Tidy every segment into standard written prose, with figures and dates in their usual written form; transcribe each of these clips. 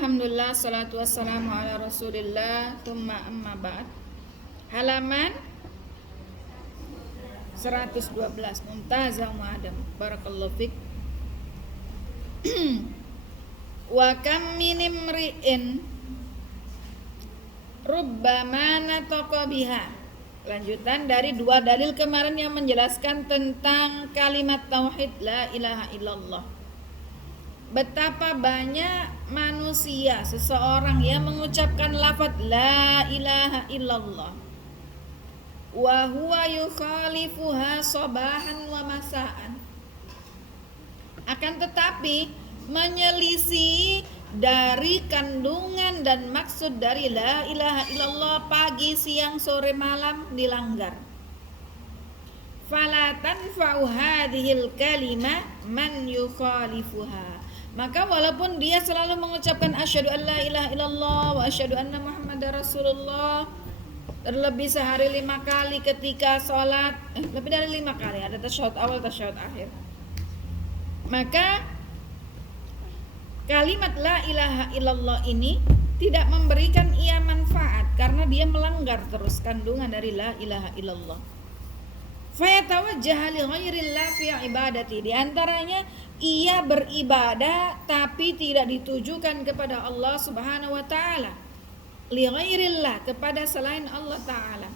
Alhamdulillah, salatu wassalamu ala rasulillah, thumma amma ba'd. Halaman 112, Mumtazah Mu'adam. Barakallahu fik. Wa kam min imri'in rubbama nataqa biha. Lanjutan dari dua dalil kemarin yang menjelaskan tentang kalimat tauhid la ilaha illallah. Betapa banyak manusia, seseorang yang mengucapkan lafaz la ilaha illallah wa huwa yukhalifuha sabahan wa masaan, akan tetapi menyelisih dari kandungan dan maksud dari la ilaha illallah pagi, siang, sore, malam dilanggar. Fala tanfa'u hadhil kalimah man yukhalifuha. Maka walaupun dia selalu mengucapkan asyhadu an la ilaha illallah wa asyhadu anna muhammadar rasulullah, terlebih sehari 5 kali ketika sholat, lebih dari 5 kali, ada tasyahud awal, tasyahud akhir, maka kalimat la ilaha illallah ini tidak memberikan ia manfaat karena dia melanggar terus kandungan dari la ilaha illallah. Fayatawajjaha li ghairillah fi ibadati, di antaranya ia beribadah tapi tidak ditujukan kepada Allah Subhanahu wa taala, li ghairillah, kepada selain Allah taala.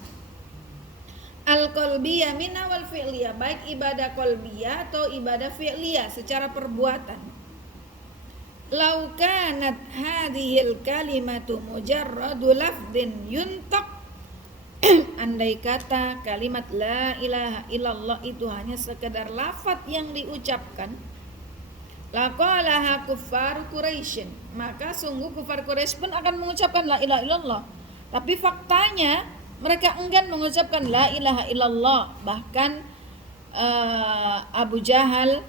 Al-qalbiyah minna wal fi'liyah, baik ibadah qalbiyah atau ibadah fi'liyah secara perbuatan. Lau kanat hadhil kalimatu mujarradu lafdin yuntaq, andai kata kalimat la ilaha illallah itu hanya sekedar lafaz yang diucapkan, laqalaha kuffar Quraisy, maka sungguh kufar Quraisy pun akan mengucapkan la ilaha illallah. Tapi faktanya mereka enggan mengucapkan la ilaha illallah. Bahkan Abu Jahal,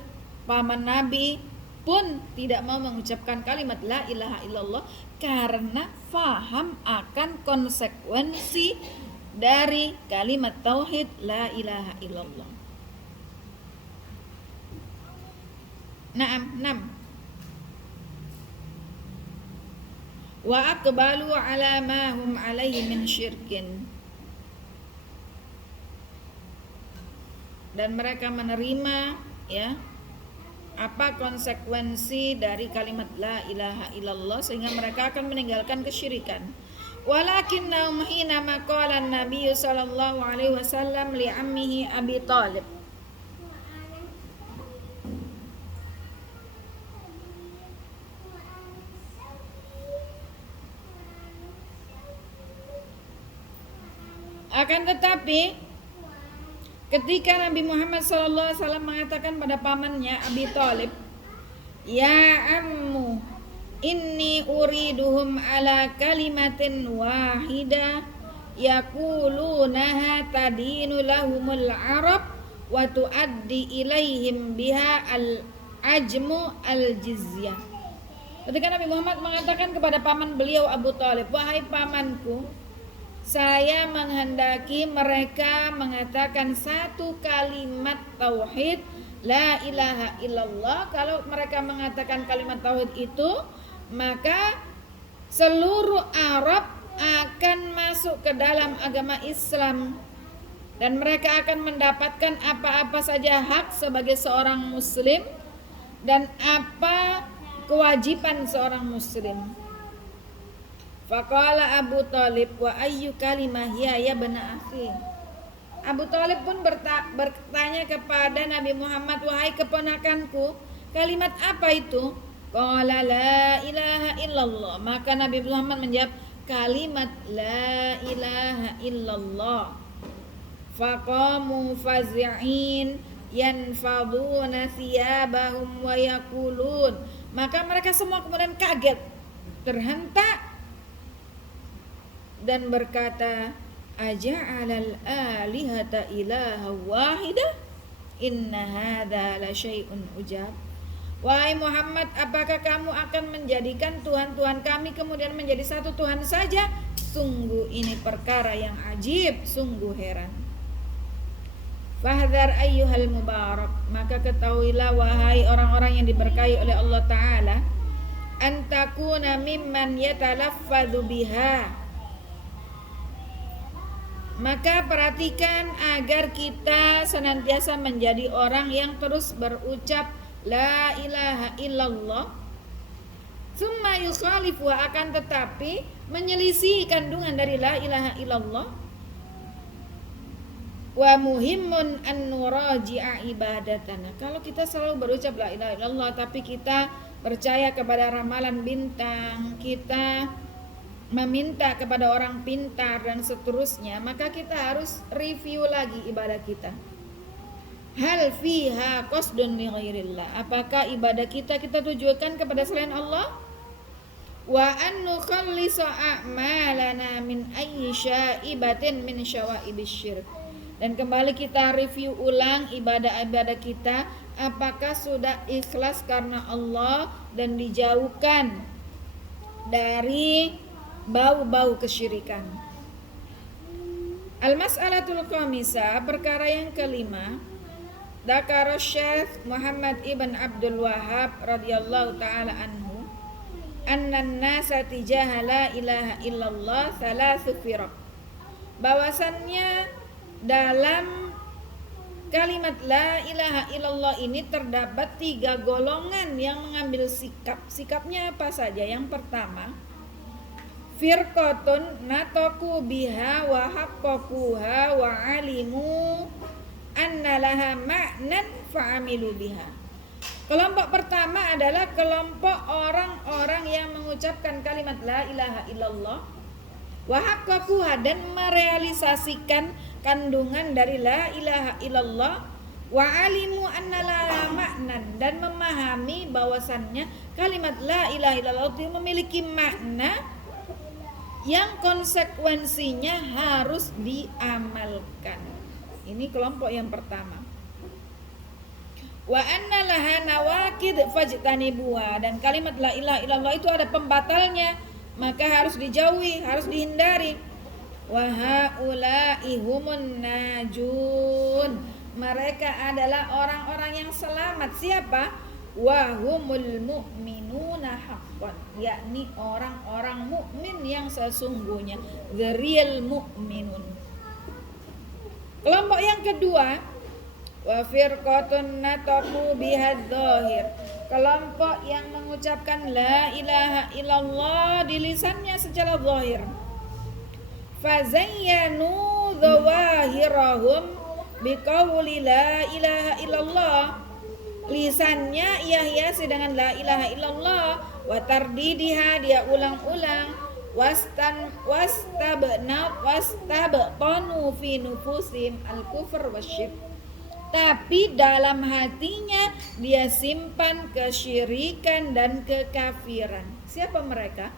paman Nabi, pun tidak mau mengucapkan kalimat la ilaha illallah karena faham akan konsekuensi dari kalimat tauhid la ilaha illallah. Naam. Wa aqbalu ala ma hum alaihi min syirkin, dan mereka menerima ya apa konsekuensi dari kalimat la ilaha illallah sehingga mereka akan meninggalkan kesyirikan. Walakinnahum hina ma qala an-nabiy sallallahu alaihi wasallam li ammihi Abi Thalib, akan tetapi ketika Nabi Muhammad SAW mengatakan pada pamannya Abi Thalib, ya ammu inni uriduhum ala kalimatin wahidah yaqulunaha tadinu lahumul arab wa tuaddi ilaihim biha al ajmu al jizyah. Ketika Nabi Muhammad mengatakan kepada paman beliau Abu Thalib, wahai pamanku, saya menghendaki mereka mengatakan satu kalimat tauhid la ilaha illallah. Kalau mereka mengatakan kalimat tauhid itu, maka seluruh Arab akan masuk ke dalam agama Islam dan mereka akan mendapatkan apa-apa saja hak sebagai seorang muslim dan apa kewajiban seorang muslim. Faqala Abu Thalib, wa ayyu kalimah hiya ya bana akhi. Abu Thalib pun bertanya kepada Nabi Muhammad, wahai keponakanku, kalimat apa itu? Qala la ilaha illallah. Maka Nabi Muhammad menjawab, kalimat la ilaha illallah. Faqamu fazi'in yanfaduna thiyabahum wa yaqulun. Maka mereka semua kemudian kaget, terhentak dan berkata, aja'alal alihata ilaha wahidah inna hadza la syai'un ujab. Wahai Muhammad, apakah kamu akan menjadikan Tuhan-Tuhan kami kemudian menjadi satu Tuhan saja? Sungguh ini perkara yang ajib, sungguh heran. Fahdhar ayyuhal mubarak, maka ketahuilah wahai orang-orang yang diberkahi oleh Allah Ta'ala, antakuna mimman yatalaffadhu biha. Maka perhatikan agar kita senantiasa menjadi orang yang terus berucap la ilaha illallah. Summa yukhalifu, akan tetapi menyelisih kandungan dari la ilaha illallah. Wa muhimmun an nuraji'a ibadatana. Kalau kita selalu berucap la ilaha illallah tapi kita percaya kepada ramalan bintang, kita meminta kepada orang pintar dan seterusnya, maka kita harus review lagi ibadah kita. Hal fiha qasdun li ghairillah. Apakah ibadah kita tujukan kepada selain Allah? Wa an nukhallisa a'malana min ayyi syaibatin min syawaibis syirk. Dan kembali kita review ulang ibadah-ibadah kita, apakah sudah ikhlas karena Allah dan dijauhkan dari bau-bau kesyirikan. Al-mas'alatul khamisah, perkara yang kelima. Dzakara Syekh Muhammad ibn Abdul Wahhab radhiyallahu taala anhu, annan nasa tijaha la ilaha illallah thalathu firaq. Bahwasannya dalam kalimat la ilaha illallah ini terdapat 3 golongan yang mengambil sikap. Sikapnya apa saja? Yang pertama, firqatun nataku biha wa haqqaquha wa alimu anna laha ma'nan fa'amilu biha. Kelompok pertama adalah kelompok orang-orang yang mengucapkan kalimat la ilaha illallah wa haqqaquha, dan merealisasikan kandungan dari la ilaha illallah, wa alimu anna laha ma'nan, dan memahami bahwasannya kalimat la ilaha illallah itu memiliki makna yang konsekuensinya harus diamalkan. Ini kelompok yang pertama. Wa anna laha nawaqid fajtanibuha, dan kalimat la ilaha illallah itu ada pembatalnya, maka harus dijauhi, harus dihindari. Wa haula'i humun najun, mereka adalah orang-orang yang selamat. Siapa? Wa humul mu'minuna haqqan, yakni orang-orang mukmin yang sesungguhnya, the real mu'minun. Kelompok yang kedua, wa firqatun nataku bihadz-dzahir, kelompok yang mengucapkan la ilaha illallah di lisannya secara zahir. Fazayyanu dzawahirahum biqauli la ilaha illallah, lisannya ia hiasi dengan la ilaha illallah, wa tardidiha, dia ulang-ulang, wastabqanu fi nufusim al-kufr wasyirk, tapi dalam hatinya dia simpan kesyirikan dan kekafiran. Siapa mereka?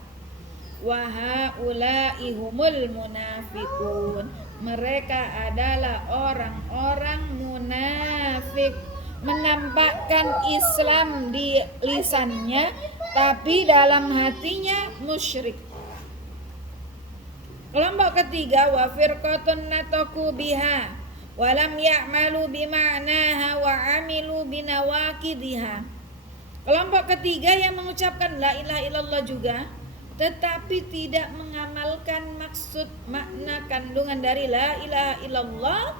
Wa haula'i humul munafiqun, mereka adalah orang-orang munafik, menampakkan Islam di lisannya tapi dalam hatinya musyrik. Kelompok ketiga, wa firqatun nataku biha wa lam ya'malu bima'naha wa 'amilu binawaqidiha. Kelompok ketiga yang mengucapkan la ilaha illallah juga tetapi tidak mengamalkan maksud makna kandungan dari la ilaha illallah,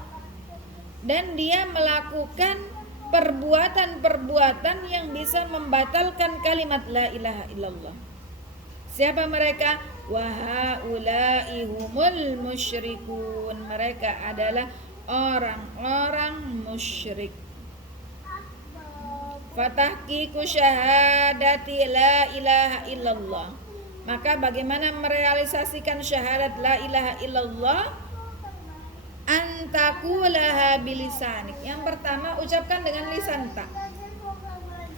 dan dia melakukan perbuatan-perbuatan yang bisa membatalkan kalimat la ilaha illallah. Siapa mereka? Wa haula'i humul musyrikun, mereka adalah orang-orang musyrik. Fatahqiqu syahadati la ilaha illallah, maka bagaimana merealisasikan syahadat la ilaha illallah? Antakulaha bilisanik, yang pertama ucapkan dengan lisan tak.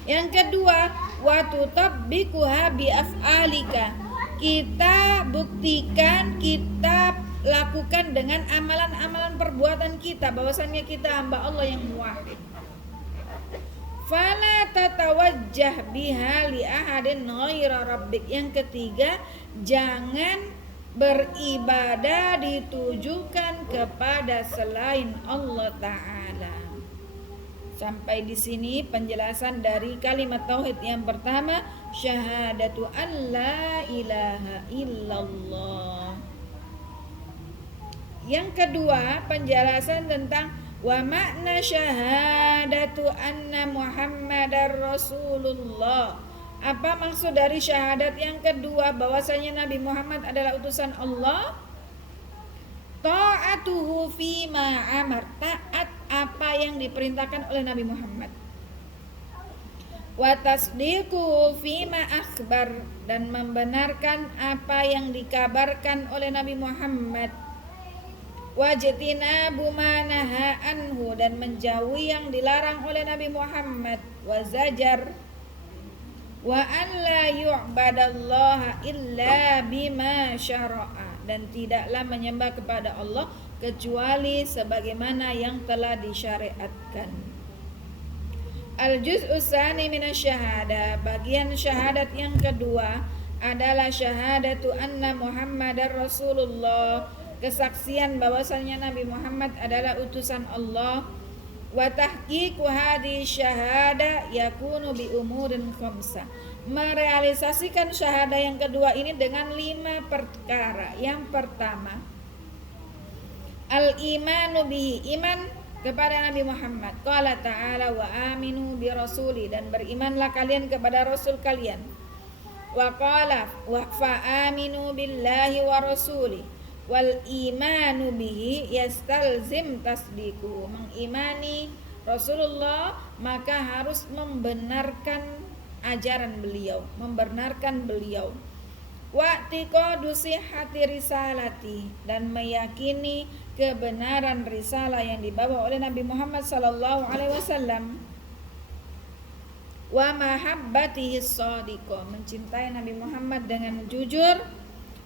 Yang kedua, wa tutabbiquha bi af'alika, kita buktikan, kita lakukan dengan amalan-amalan perbuatan kita bahwasannya kita hamba Allah yang wahid. Fala tatawajjah biha li ahadin ghaira rabbik, yang ketiga, jangan beribadah ditujukan kepada selain Allah Ta'ala. Sampai di sini penjelasan dari kalimat tauhid yang pertama, syahadatu an la ilaha illallah. Yang kedua, penjelasan tentang wa makna syahadatu anna Muhammadar Rasulullah. Apa maksud dari syahadat yang kedua, bahwasanya Nabi Muhammad adalah utusan Allah? Ta'atuhu fima amar, taat apa yang diperintahkan oleh Nabi Muhammad. Wa tasdiquhu fima akhbar, dan membenarkan apa yang dikabarkan oleh Nabi Muhammad. Wajtinabu ma naha anhu, dan menjauhi yang dilarang oleh Nabi Muhammad. Wa zajar wa an la yu'badallaha illa bima syara'a, dan tidaklah menyembah kepada Allah kecuali sebagaimana yang telah disyariatkan. Al-juz'u tsani minasyahadah, bagian syahadat yang kedua adalah syahadatu anna Muhammadar Rasulullah, kesaksian bahwasanya Nabi Muhammad adalah utusan Allah. Wa tahqiqu hadhihi syahada yakunu bi umurin khamsah, merealisasikan syahadah yang kedua ini dengan 5 perkara. Yang pertama, al-imanu bihi, iman kepada Nabi Muhammad. Qala ta'ala wa aminu bi rasuli, dan berimanlah kalian kepada rasul kalian. Wa qala wa fa aminu billahi wa rasuli. Wal imanu bihi yastalzim tasdiqu, mengimani Rasulullah maka harus membenarkan ajaran beliau, membenarkan beliau. Wa'tiqadu sihhati risalati, dan meyakini kebenaran risalah yang dibawa oleh Nabi Muhammad sallallahu alaihi wasallam. Wa mahabbatihi shadiqah, mencintai Nabi Muhammad dengan jujur.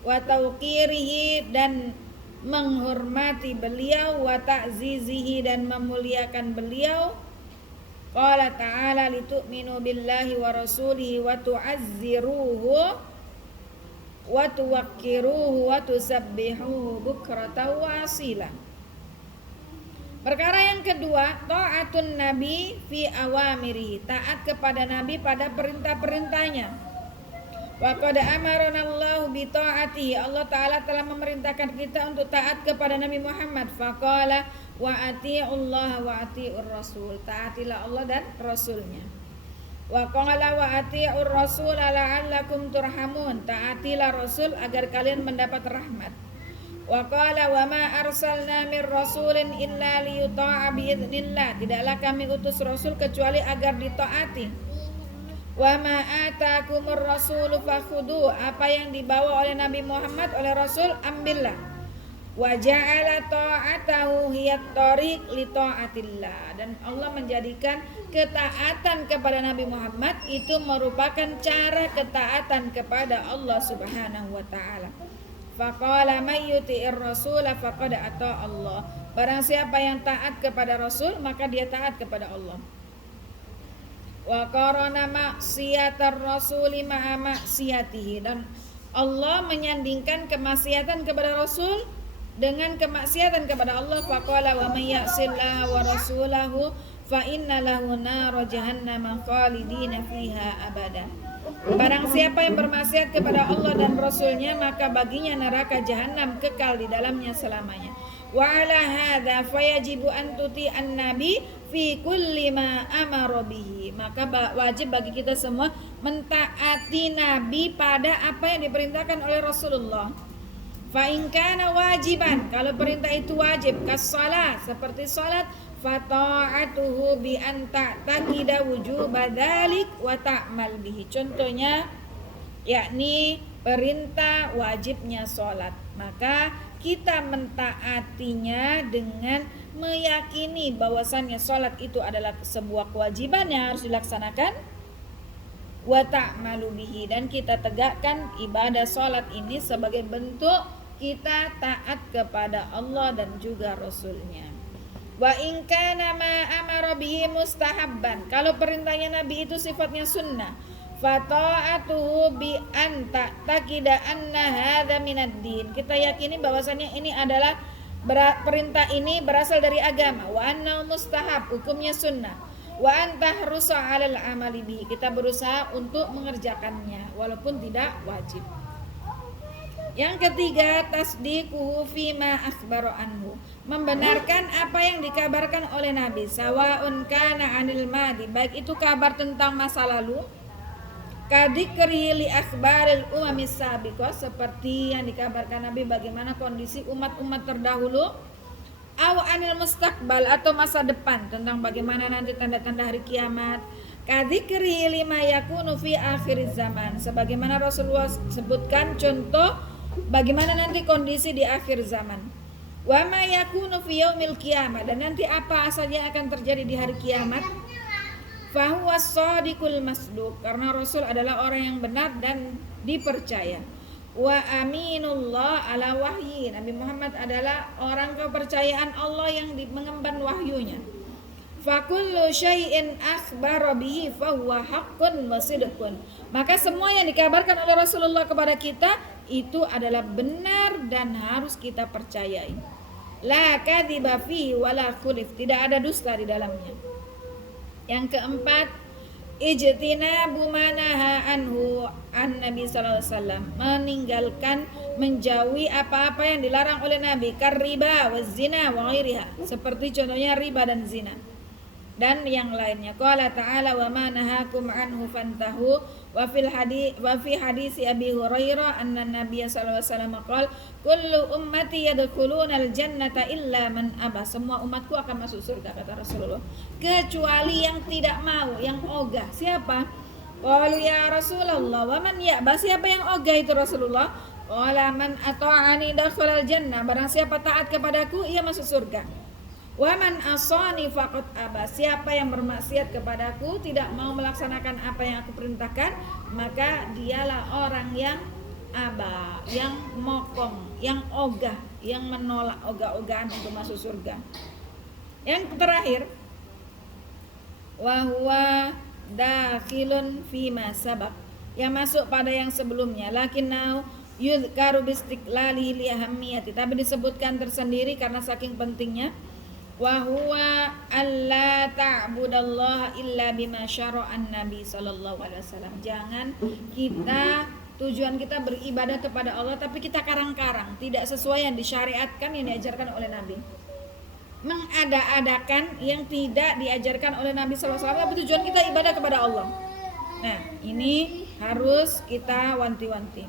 Wa tauqirihi, dan menghormati beliau. Wa ta'zizihi, dan memuliakan beliau. Qala ta'ala litu'minu billahi wa rasulihi wa tu'azziruhu wa tuwaqqiruhu wa tusabbihuhu bukratan wa asila. Perkara yang kedua, ta'atun nabi fi awamirihi, taat kepada nabi pada perintah-perintahnya. Wa qad amarana Allah bi ta'atihi, Allah taala telah memerintahkan kita untuk taat kepada Nabi Muhammad. Faqala wa atiullaha wa atiur rasul, taatilah Allah dan rasulnya. Wa qala wa atiur rasul la'allakum turhamun, taatilah rasul agar kalian mendapat rahmat. Wa qala wa ma arsalna mir rasulin illa liyuta'a bi idznillah, tidaklah kami utus rasul kecuali agar ditaati. Wa ma atakumur rasulu fakhudhu, apa yang dibawa oleh Nabi Muhammad oleh Rasul ambillah. Wa ja'ala ta'atahu hiyat tariq li ta'atillah, dan Allah menjadikan ketaatan kepada Nabi Muhammad itu merupakan cara ketaatan kepada Allah Subhanahu wa taala. Faqala may yuti'ir rasula faqad ata Allah, barang siapa yang taat kepada Rasul maka dia taat kepada Allah. Wa qarana maksiatar rasuli ma'a maksiatihi, dan Allah menyandingkan kemaksiatan kepada Rasul dengan kemaksiatan kepada Allah. Faqala wa may ya'sillaha wa rasulahu fa inna lahu nar jahannam khalidina fiha abada. Barang siapa yang bermaksiat kepada Allah dan Rasulnya maka baginya neraka jahanam kekal di dalamnya selamanya. Wa ala hadza fayajibu an tuti'an nabi fi kulli ma amara bihi, maka wajib bagi kita semua mentaati nabi pada apa yang diperintahkan oleh Rasulullah. Fa in kana wajiban, kalau perintah itu wajib, kas-shalah, seperti salat, fa ta'atuhu bi an ta'taqida wujuba dzalik wa ta'mal bihi. Contohnya yakni perintah wajibnya salat, maka kita mentaatinya dengan meyakini bahwasannya salat itu adalah sebuah kewajiban yang harus dilaksanakan. Wa ta'malu bihi, dan kita tegakkan ibadah salat ini sebagai bentuk kita taat kepada Allah dan juga Rasulnya. Wa in kana ma amara bihi mustahabban, kalau perintahnya Nabi itu sifatnya sunnah, fata'atuhu bi an ta'taqida anna hadza minad-din, kita yakini bahwasannya ini adalah perintah ini berasal dari agama. Wa annahu mustahab, hukumnya sunnah. wa antahrusa 'alal amali bihi, kita berusaha untuk mengerjakannya walaupun tidak wajib. Yang ketiga, tasdiquhu fima akhbaro anhu, membenarkan apa yang dikabarkan oleh Nabi, sawaun kana 'anil madi, baik itu kabar tentang masa lalu, kadikri li akhbaril umamis sabiqah, seperti yang dikabarkan Nabi bagaimana kondisi umat-umat terdahulu, au anil mustaqbal, atau masa depan tentang bagaimana nanti tanda-tanda hari kiamat, kadikri lima yakunu fi akhiriz zaman, sebagaimana Rasulullah sebutkan contoh bagaimana nanti kondisi di akhir zaman, wa ma yakunu fi yaumil qiyamah, dan nanti apa saja yang akan terjadi di hari kiamat, fa huwa shadiqul masduq, karena Rasul adalah orang yang benar dan dipercaya, wa aminullah ala wahyi, Nabi Muhammad adalah orang kepercayaan Allah yang mengemban wahyunya, fa kullu syai'in akhbara bihi fa huwa haqqun wa sidqun, maka semua yang dikabarkan oleh Rasulullah kepada kita itu adalah benar dan harus kita percayai. La kadhiba fi wala khulif, tidak ada dusta di dalamnya. Yang keempat, ijtinabu manaha anhu an Nabi sallallahu alaihi wasallam, meninggalkan, menjauhi apa-apa yang dilarang oleh Nabi, kariba wa zina wa ghairiha, seperti contohnya riba dan zina dan yang lainnya. Qala ta'ala wa ma nahakum anhu fantahu, wa fi hadisi Abi Hurairah anna Nabiy sallallahu alaihi wasallam qala kullu ummati yadkhuluna al-jannata illa man aba, semua umatku akan masuk surga kata Rasulullah kecuali yang tidak mau, yang ogah. Siapa? Qalu ya Rasulullah wa man ya'ba, siapa yang ogah itu Rasulullah? Qala man ata'ani dakhala al-jannah, barang siapa taat kepadaku ia masuk surga. Waman asani faqad aba, siapa yang bermaksiat kepadaku, tidak mau melaksanakan apa yang aku perintahkan, maka dialah orang yang aba, yang mokong, yang ogah, yang menolak ogah-ogahan untuk masuk surga. Yang terakhir, wa huwa dakhilun fima sabaq, yang masuk pada yang sebelumnya, lakinnau yudhkaru bistiqlalihi li ahammiyati, tapi disebutkan tersendiri karena saking pentingnya. Wa huwa alla ta'budallaha illa bima syara'an Nabi sallallahu alaihi wasallam, jangan kita, tujuan kita beribadah kepada Allah tapi kita karang-karang, tidak sesuai yang disyariatkan, yang diajarkan oleh Nabi, mengada-adakan yang tidak diajarkan oleh Nabi sallallahu alaihi wasallam, tapi tujuan kita ibadah kepada Allah. Nah, ini harus kita wanti-wanti.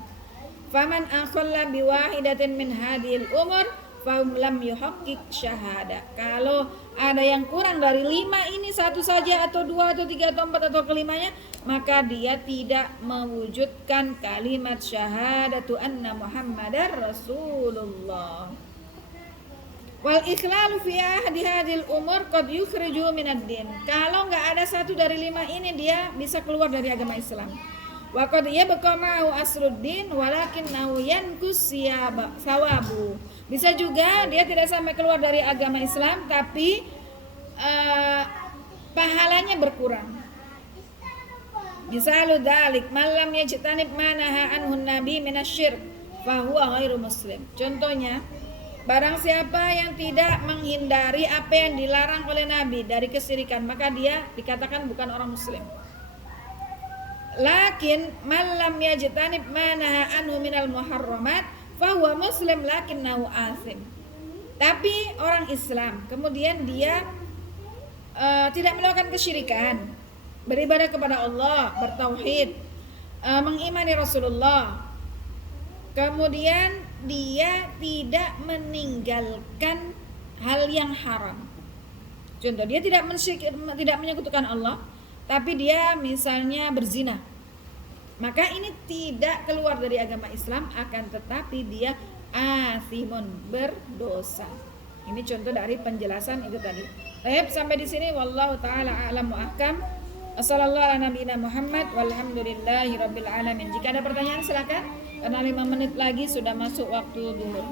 Faman akhalla biwahidatin min hadhil umur fahum lam yuhaqqiq syahada, kalau ada yang kurang dari 5 ini, satu saja atau 2 atau 3 atau 4 atau kelimanya, maka dia tidak mewujudkan kalimat syahadatu anna Muhammadar Rasulullah. Wal ikhlalu fi ahdi hadhil umur qad yukhriju minad din, kalau enggak ada satu dari 5 ini dia bisa keluar dari agama Islam. Wa qad yabqa ma'u asruddin walakinnahu yanqus sawabu, bisa juga dia tidak sampai keluar dari agama Islam tapi pahalanya berkurang. Misalu dzalik man lam yajtanib ma naha anhu nabi minasyirk fa huwa ghairu muslim, contohnya barang siapa yang tidak menghindari apa yang dilarang oleh Nabi dari kesyirikan, maka dia dikatakan bukan orang muslim. Lakin man lam yajtanib ma naha anhu minal muharramat fahuwa muslim lakinnahu asim, tapi orang Islam kemudian dia tidak melakukan kesyirikan, beribadah kepada Allah, bertauhid, mengimani Rasulullah, kemudian dia tidak meninggalkan hal yang haram. Contoh, dia tidak menyekutukan Allah, tapi dia misalnya berzina, maka ini tidak keluar dari agama Islam, akan tetapi dia asimun, berdosa. Ini contoh dari penjelasan itu tadi. Baik, sampai di sini wallahu taala a'lam wa ahkam. Wassallallahu ala nabiyina Muhammad walhamdulillahirabbil alamin. Jika ada pertanyaan silakan, karena 5 menit lagi sudah masuk waktu zuhur.